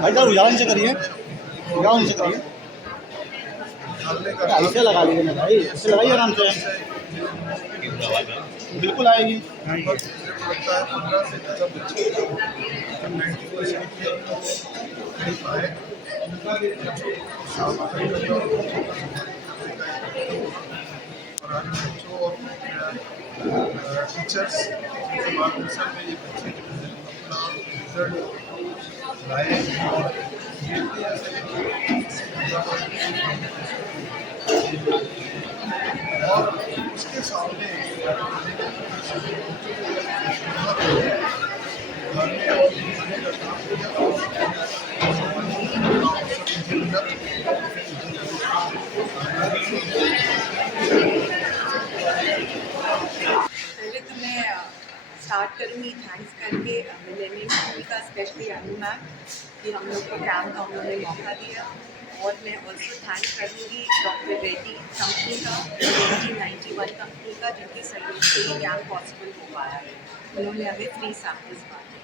भाई साहब ध्यान से करिए, ध्यान से करिए, ऐसे लगा लीजिए ना भाई, ऐसे लगाइए आराम से, बिल्कुल आएगी। और आज बच्चों और टीचर्स के मार्गदर्शन में ये बच्चे अपना रिजल्ट लाए और और उसके सामने घर में और लिखने का काम किया पहले तो मैं स्टार्ट करूँगी थैंक्स करके मिलेनियम स्कूल का, स्पेशली अनु मैम कि हम लोग को कैम्प का उन्होंने मौका दिया। और मैं ऑल्सो थैंक करूँगी डॉक्टर रेड्डी कंपनी का, 1991 कंपनी का, जिनके सहयोग से ये कैम्प पॉसिबल हो पाया है। उन्होंने हमें फ्री सैम्पल्स बांटे।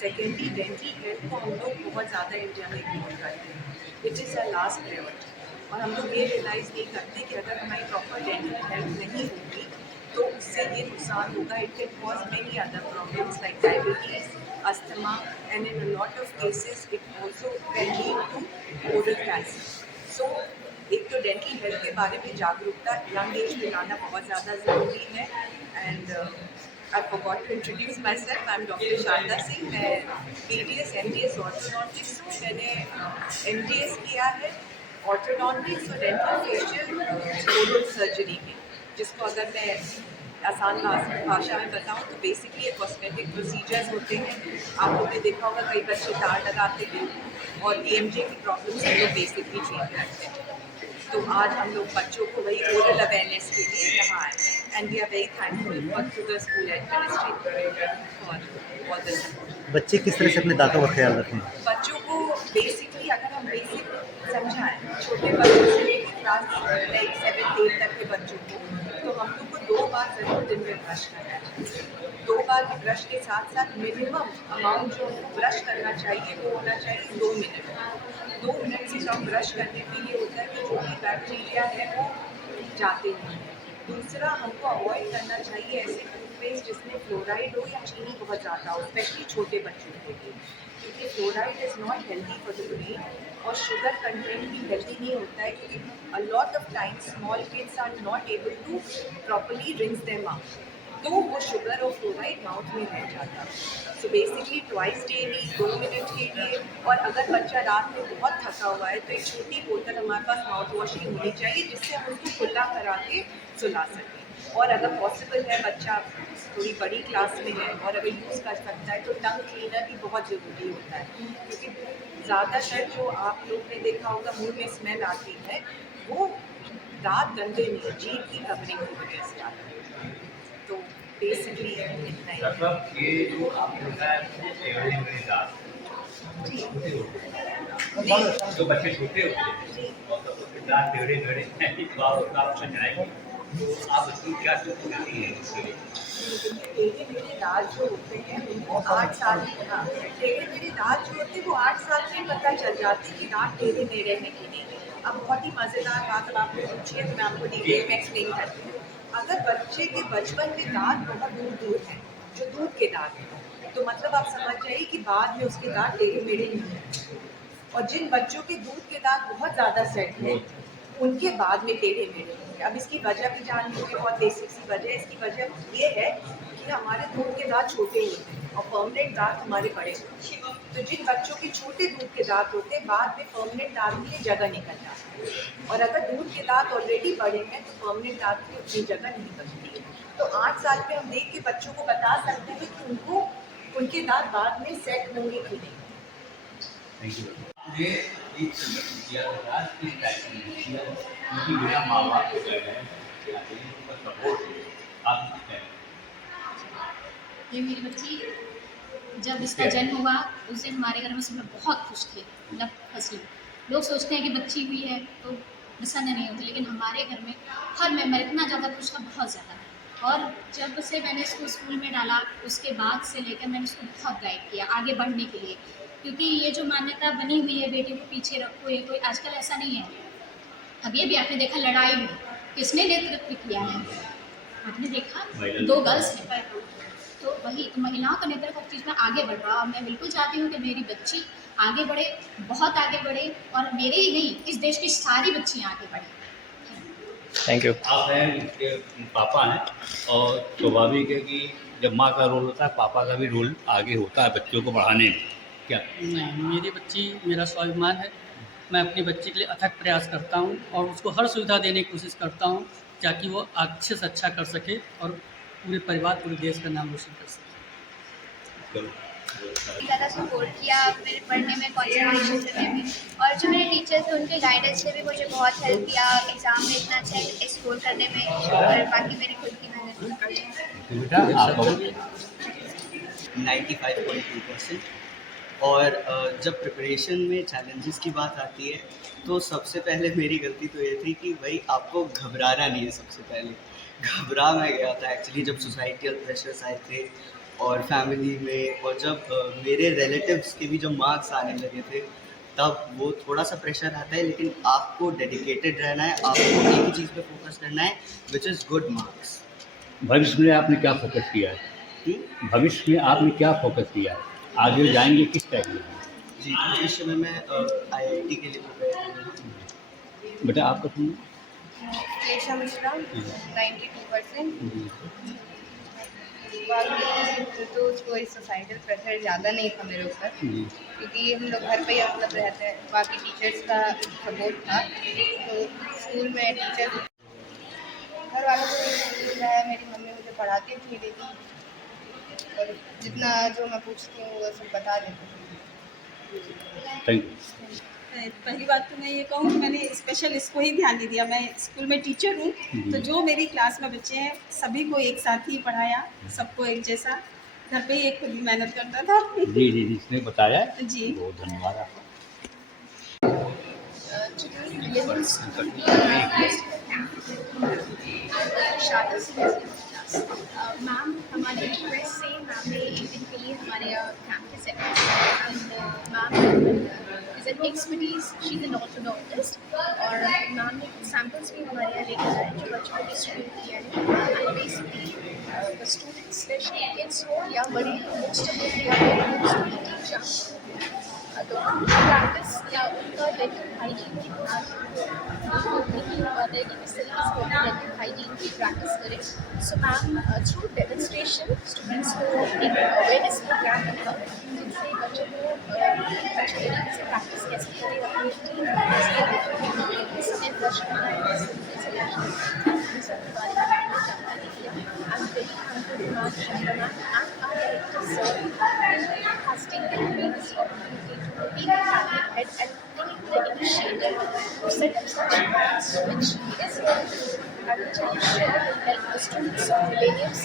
सेकेंडली, डेंटल हेल्थ को हम लोग बहुत ज़्यादा इंडिया में इग्नोर करते हैं। It is a last priority और हम लोग ये रियलाइज़ नहीं करते कि अगर हमारी प्रॉपर डेंटल हेल्थ नहीं होगी तो उससे ये नुकसान होगा। It can cause many other problems like diabetes, asthma and in a lot of cases it also can lead to oral cancer. So एक तो डेंटल हेल्थ के बारे में जागरूकता यंग एज में लाना बहुत ज़्यादा ज़रूरी है। And I forgot to introduce myself. I'm Dr. Sharda Singh. मैं BDS MDS ऑर्थोडोंटिक्स हूँ। मैंने MDS किया है ऑर्थोडोंटिक्स और डेंटल फेशियल ओरल सर्जरी में, जिसको अगर मैं आसान भाषा में बताऊँ तो बेसिकली ये कॉस्मेटिक प्रोसीजर्स होते हैं। आप लोगों ने देखा होगा कई बच्चे तार लगाते हैं और TMJ की प्रॉब्लम्स हम लोग बेसिकली ट्रीट करते हैं। तो आज हम लोग बच्चों को वही ओरल अवेयरनेस के लिए यहाँ आए हैं and we are very thankful to the school administrator for all the support. बच्चे किस तरह से अपने दांतों का ख्याल रखें? बच्चों को बेसिकली अगर हम बेसिक समझाएं, छोटे बच्चों से लेकर क्लास लाइक 7 8 तक के बच्चों को, तो हम लोग को 2 बार ज़रूर दिन में ब्रश करना चाहिए। 2 बार के ब्रश के साथ साथ मिनिमम अमाउंट जो ब्रश करना चाहिए वो होना चाहिए 2 मिनट। 2 मिनट से कम ब्रश करने में ये होता है कि जो भी बैक्टीरिया है वो जाते नहीं हैं। दूसरा, हमको अवॉइड करना चाहिए ऐसे टूथपेस्ट जिसमें फ्लोराइड हो या चीनी बहुत ज़्यादा हो, स्पेशली छोटे बच्चों के लिए, क्योंकि fluoride is not healthy for the brain और शुगर कंटेंट भी हेल्दी नहीं होता है, क्योंकि a lot of times small kids are not able to properly rinse their mouth, तो वो शुगर और फ्लोराइड माउथ में रह जाता है। So basically twice daily 2 minute के लिए। और अगर बच्चा रात में बहुत थका हुआ है तो एक छोटी बोतल हमारे पास माउथ वॉश की होनी चाहिए जिससे हम उसको खुला करा के सुला सकें। और अगर पॉसिबल है बच्चा थोड़ी बड़ी क्लास में है और अगर यूज़ कर सकता है तो टंग क्लीनर भी बहुत ज़रूरी होता है, क्योंकि ज़्यादातर जो आप लोग ने देखा होगा मुंह में स्मेल आती है वो दांत गंदे नहीं, जीभ की कवरिंग की वजह से आती है। तो बेसिकली इतना ही। मतलब ये जो आपने बताया टेढ़े मेढ़े दांत जो बच्चे छोटे होते हैं और दांत टेढ़े मेढ़े हैं, तो आप समझाएंगे तो आप उसकी क्या सिखाती हैं इसके लिए? टेढ़े मेढ़े दांत जो होते हैं उनको 8 साल टेढ़े मेढ़े दांत जो होते हैं वो 8 साल में पता चल जाते हैं कि दांत टेढ़े मेढ़े हैं कि नहीं। अब बहुत ही मज़ेदार बात अब आपने पूछी है तो मैं आपको डिटेल में एक्सप्लेन करती हूँ। अगर बच्चे के बचपन में दांत बहुत दूर दूर हैं, जो दूध के दांत हैं, तो मतलब आप समझ जाइए कि बाद में उसके दांत टेढ़े मेढ़े नहीं हैं। और जिन बच्चों के दूध के दांत बहुत ज़्यादा सेट हैं उनके बाद में टेढ़े मेढ़े होंगे। अब इसकी वजह भी जान लीजिए, बहुत बेसिक सी वजह है। इसकी वजह ये है कि हमारे दूध के दांत छोटे होते हैं और परमानेंट दांत हमारे बड़े होते हैं। तो जिन बच्चों के छोटे दूध के दांत होते हैं बाद में परमानेंट दांत के लिए जगह निकल जाती है, और अगर दूध के दांत ऑलरेडी बड़े हैं तो परमानेंट दांत की उतनी जगह नहीं बचती है। तो 8 साल में हम देख के बच्चों को बता सकते हैं कि उनको उनके दांत बाद में सेट होंगे कि नहीं। ये एक संगठन किया था किस टाइप की किया, क्योंकि बिना माँ बाप के गए हैं सपोर्ट आप ये मेरी बच्ची जब इसका जन्म हुआ उस दिन हमारे घर में सब लोग बहुत खुश थे, मतलब हंसी। लोग सोचते हैं कि बच्ची हुई है तो प्रसन्न नहीं होती, लेकिन हमारे घर में हर मेंबर इतना ज़्यादा खुश था, बहुत ज़्यादा। और जब से मैंने इसको स्कूल में डाला उसके बाद से लेकर मैंने इसको बहुत गाइड किया आगे बढ़ने के लिए, क्योंकि ये जो मान्यता बनी हुई है बेटी को पीछे रखो, ये कोई आजकल ऐसा नहीं है। अब ये भी आपने देखा लड़ाई में किसने नेतृत्व किया है, आपने देखा 2 गर्ल्स हैं, तो वही तो महिलाओं का नेतृत्व हर चीज़ में आगे बढ़ रहा है। और मैं बिल्कुल चाहती हूँ कि मेरी बच्ची आगे बढ़े, बहुत आगे बढ़े, और मेरे ही नहीं इस देश की सारी बच्चियाँ आगे बढ़े। Thank you. आप हैं, उनके पापा हैं, और स्वाभाविक है कि जब माँ का रोल होता है पापा का भी रोल आगे होता है बच्चों को बढ़ाने में। क्या नहीं, मेरी बच्ची मेरा स्वाभिमान है। मैं अपनी बच्ची के लिए अथक प्रयास करता हूँ और उसको हर सुविधा देने की कोशिश करता हूँ ताकि वो अच्छे से अच्छा कर सके और पूरे परिवार पूरे देश का नाम रोशन कर सके। ज़्यादा सपोर्ट किया मेरे पढ़ने में, कॉन्सेंट्रेशन करने में, और जो मेरे टीचर थे उनके गाइडेंस ने भी मुझे बहुत हेल्प किया एग्ज़ाम में इतना अच्छा स्कोर करने में, और बाकी मेरी खुद की मेहनत। बेटा आप 95.2%। और जब प्रिपरेशन में चैलेंजेस की बात आती है तो सबसे पहले मेरी गलती तो ये थी कि भाई आपको घबराना नहीं है। सबसे पहले घबरा मैं गया था एक्चुअली जब सोसाइटल प्रेशर्स आए थे और फैमिली में, और जब मेरे रिलेटिव्स के भी जब मार्क्स आने लगे थे तब वो थोड़ा सा प्रेशर आता है। लेकिन आपको डेडिकेटेड रहना है, आपको एक ही चीज़ पे फोकस करना है विच इज़ गुड मार्क्स। भविष्य में आपने क्या फोकस किया है? भविष्य में आपने क्या फोकस किया है? आगे जाएंगे किस टाइप में? जी, भविष्य में मैं IIT के लिए प्रिपेयर हूँ। बेटा आपका सुनिए। केशा मिश्रा 92%। बाकी तो कोई सोसाइटल प्रेशर ज़्यादा नहीं था मेरे ऊपर, क्योंकि हम लोग घर पे ही मतलब रहते हैं। बाकी टीचर्स का सपोर्ट था, तो स्कूल में टीचर घर वालों को भी सपोर्ट रहा है। मेरी मम्मी मुझे पढ़ाती थी डेली, और जितना जो मैं पूछती हूँ वो सब बता देती हूँ। Thank you. पहली बात तो मैं ये कहूँ कि मैंने स्पेशल इसको ही ध्यान नहीं दिया। मैं स्कूल में टीचर हूँ, तो जो मेरी क्लास में बच्चे हैं सभी को एक साथ ही पढ़ाया, सबको एक जैसा। घर पे ही एक खुद ही मेहनत करता था। जी जी, जिसने बताया जी, बहुत धन्यवाद आपका। मैम हमारे यूएस से मैम ने एक दिन के लिए हमारे कैंप पे सेट किया। Ma'am is an expertise, she is an orthodontist, और मैम ने सैम्पल्स भी हमारे यहाँ लेकर आए जो बच्चों ने स्टूडेंट किया है। And basically the students specially kids हो या बड़े, मोस्ट ऑफ देम तो प्रैक्टिस या उनका डेंटल हाइजीन की किस तरीके से डेंटल हाइजीन की प्रैक्टिस करें। So ma'am through demonstration students को एक अवेयरनेस प्रोग्राम रखा, जिनसे बच्चों को अच्छे तरीके से प्रैक्टिस कैसे करें अपनी समय being a cabinet head and taking the initiative to set up such plans, which is going to, I will tell you, sure will help the students of millenniums.